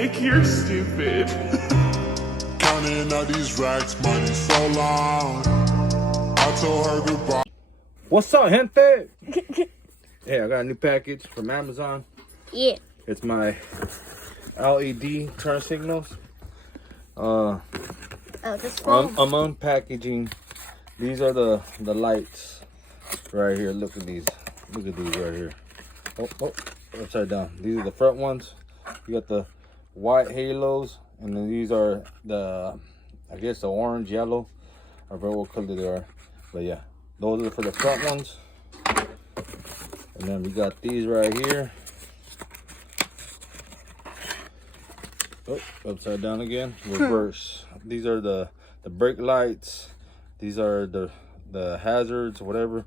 Nick, you're stupid. Counting out these racks, money so long. I told her goodbye. What's up, gente? Hey, I got a new package from Amazon. Yeah. It's my LED turn signals. Oh, this phone. I'm unpackaging. These are the lights right here. Look at these. Look at these right here. Oh, upside down. These are the front ones. You got the white halos, and then these are the, I guess, the orange, yellow. I forget what color they are, but yeah, those are for the front ones. And then we got these right here. Oh, upside down again. Reverse. These are the brake lights. These are the hazards, whatever.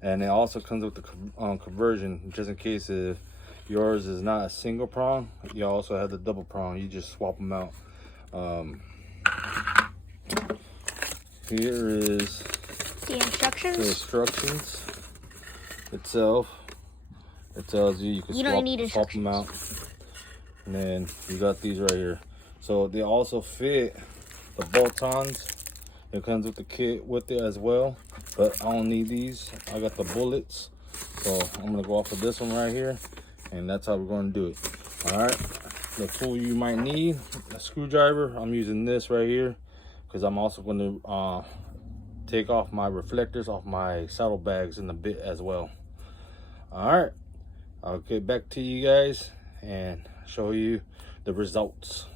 And it also comes with the conversion, just in case if yours is not a single prong, you also have the double prong. You just swap them out. Here is The instructions. the instructions itself. It tells you can swap them out. And then you got these right here. So they also fit the bolt-ons. It comes with the kit with it as well, but I don't need these. I got the bullets, so I'm gonna go off of this one right here, and that's how we're going to do it. All right, the tool you might need, a screwdriver. I'm using this right here because I'm also going to take off my reflectors off my saddlebags in a bit as well. All right, I'll get back to you guys and show you the results.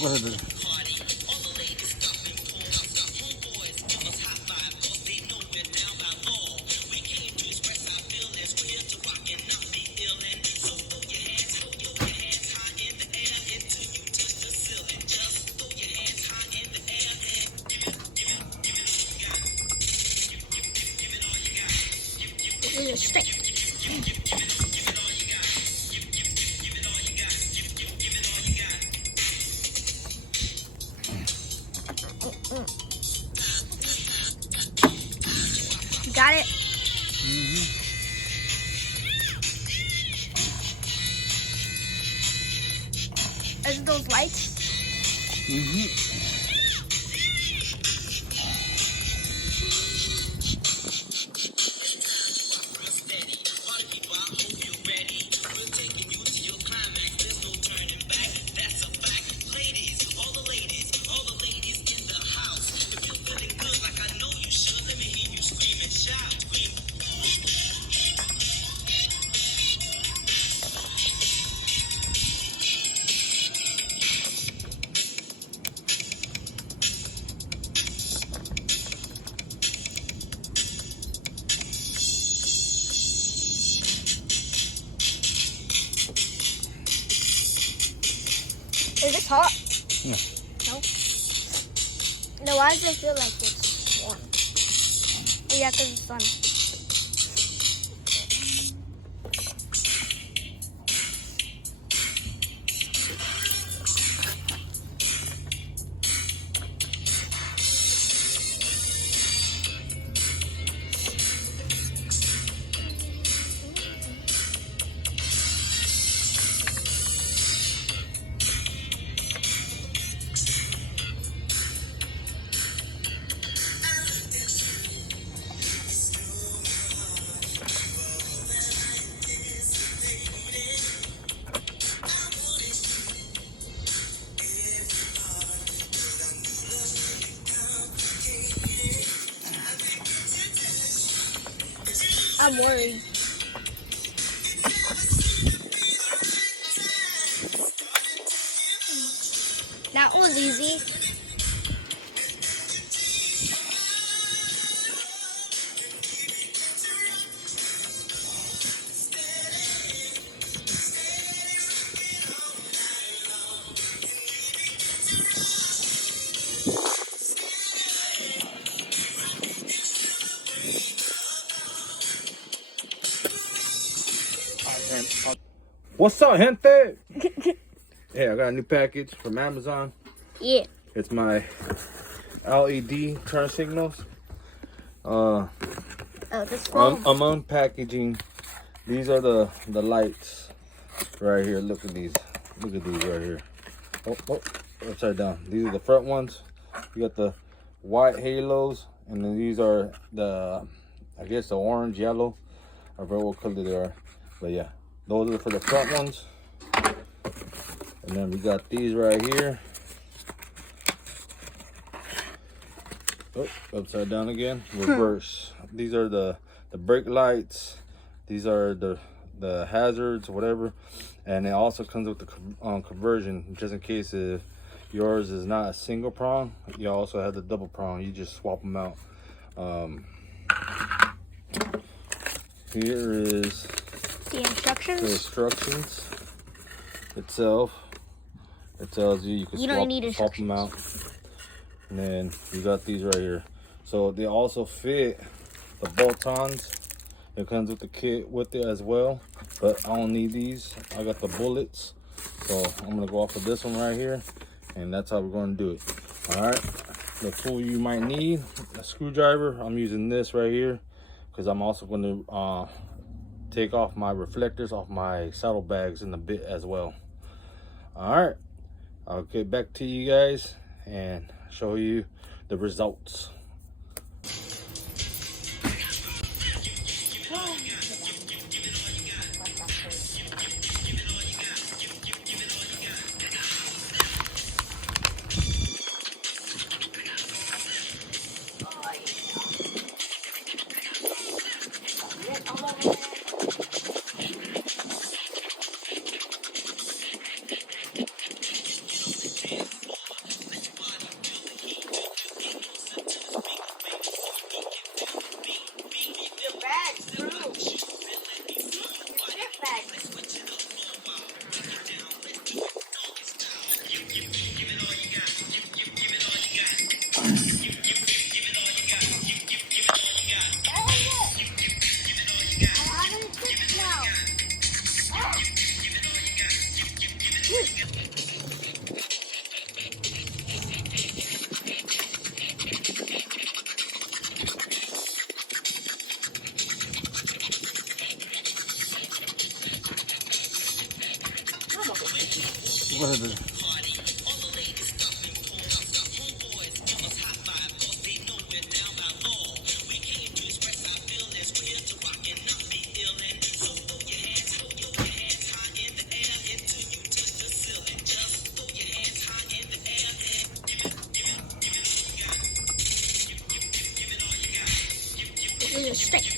What is it? Got it? Is it those lights? Is it hot? Yeah. No? No, why does it feel like it's warm? Oh yeah, because it's sun. I'm worried. That was easy. What's up, gente? Hey, I got a new package from Amazon. Yeah. It's my LED turn signals. Oh, this phone. I'm unpackaging. These are the lights right here. Look at these. Look at these right here. Oh, upside down. These are the front ones. You got the white halos, and then these are the, I guess, the orange, yellow. I forget what color they are, but yeah, those are for the front ones. And then we got these right here. Oh, upside down again. Reverse. These are the brake lights. These are the hazards, whatever. And it also comes with the conversion, just in case if yours is not a single prong. You also have the double prong. You just swap them out. Here is The instructions. the instructions itself. It tells you You don't need swap them out. And then you got these right here. So they also fit the bolt-ons. It comes with the kit with it as well. But I don't need these. I got the bullets. So I'm gonna go off of this one right here. And that's how we're gonna do it. Alright. The tool you might need, a screwdriver. I'm using this right here. Because I'm also gonna take off my reflectors off my saddlebags in a bit as well. Alright. I'll get back to you guys and show you the results. What is it? Straight.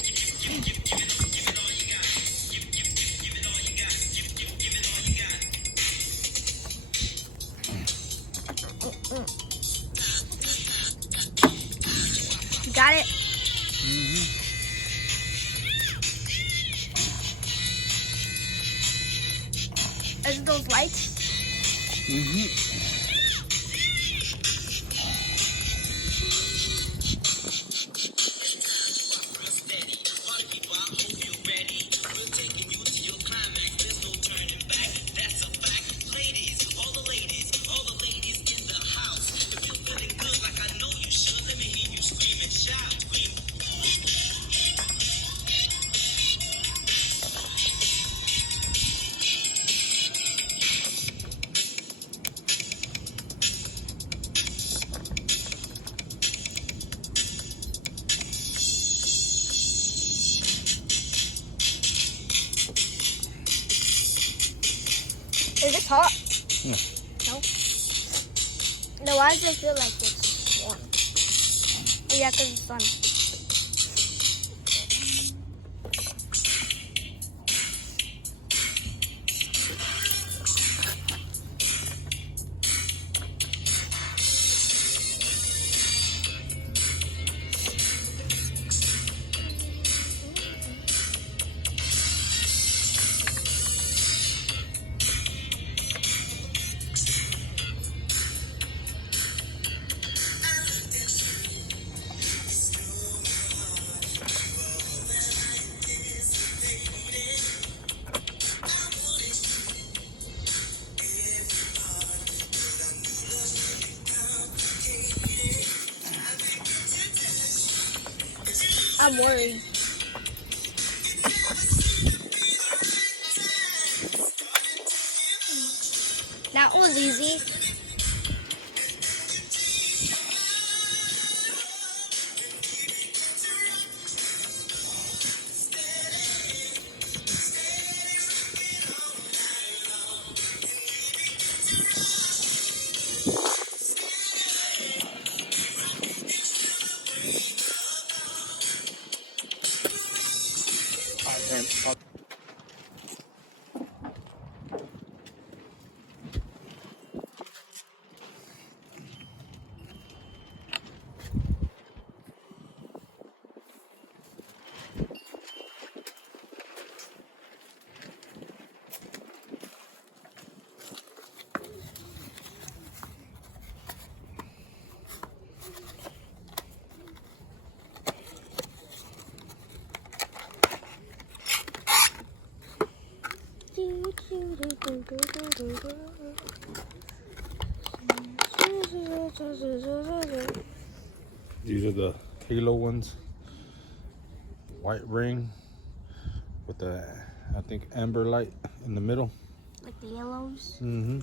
Got it? Is it those lights? Is this hot? Yeah. No. No, why does it feel like it's warm? Oh yeah, because it's sun. I'm worried. That was easy. These are the Halo ones. White ring with the, I think, amber light in the middle. Like the yellows. Mm-hmm.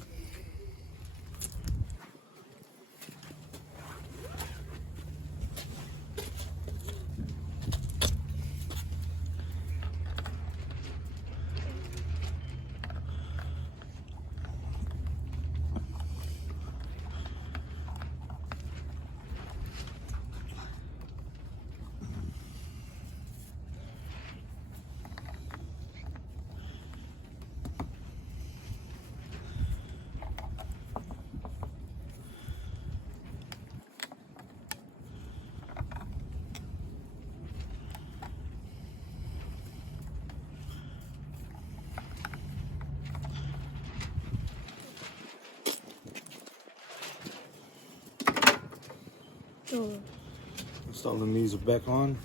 Installing these back on.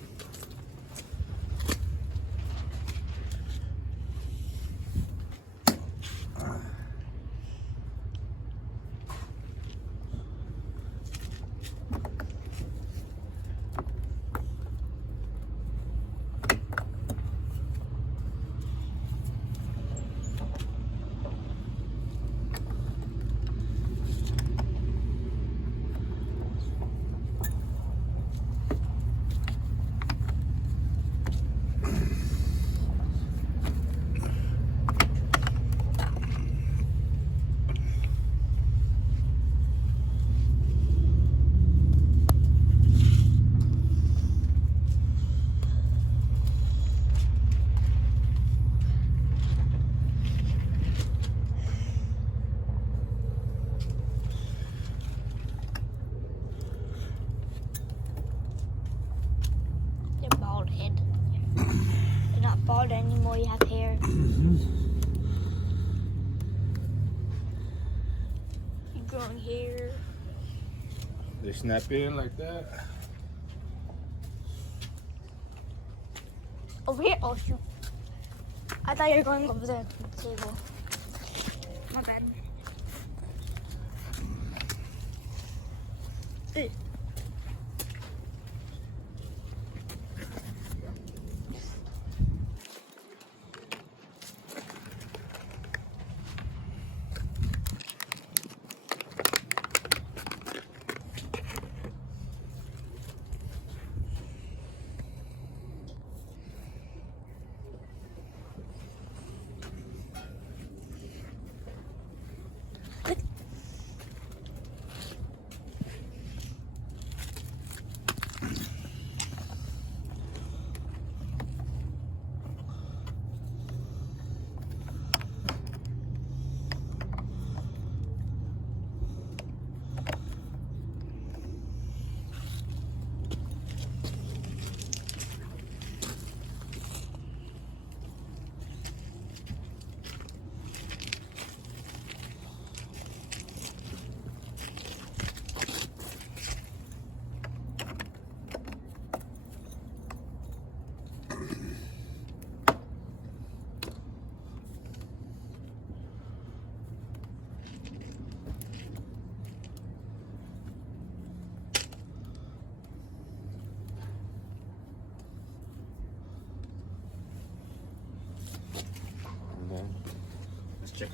Your bald head. You're not bald anymore, you have hair. You're growing hair. They snap in like that. Over here? Oh shoot. I thought you were going over there to the table. My bad. Hey.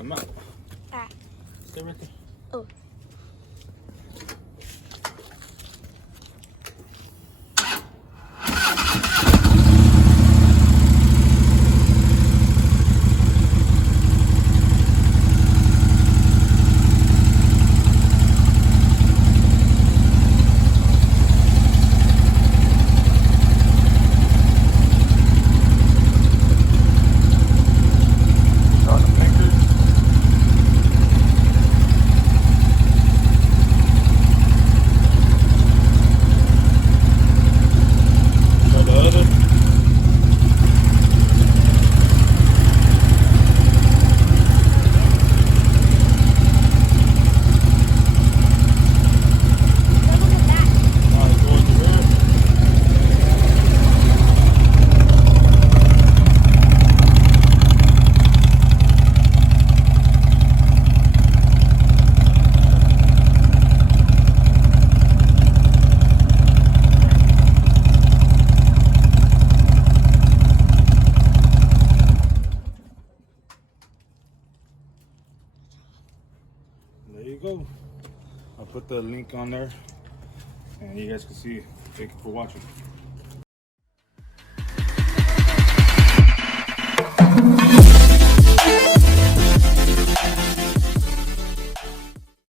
Come out. Ah. Stay right there. Oh. There you go. I'll put the link on there and you guys can see. Thank you for watching.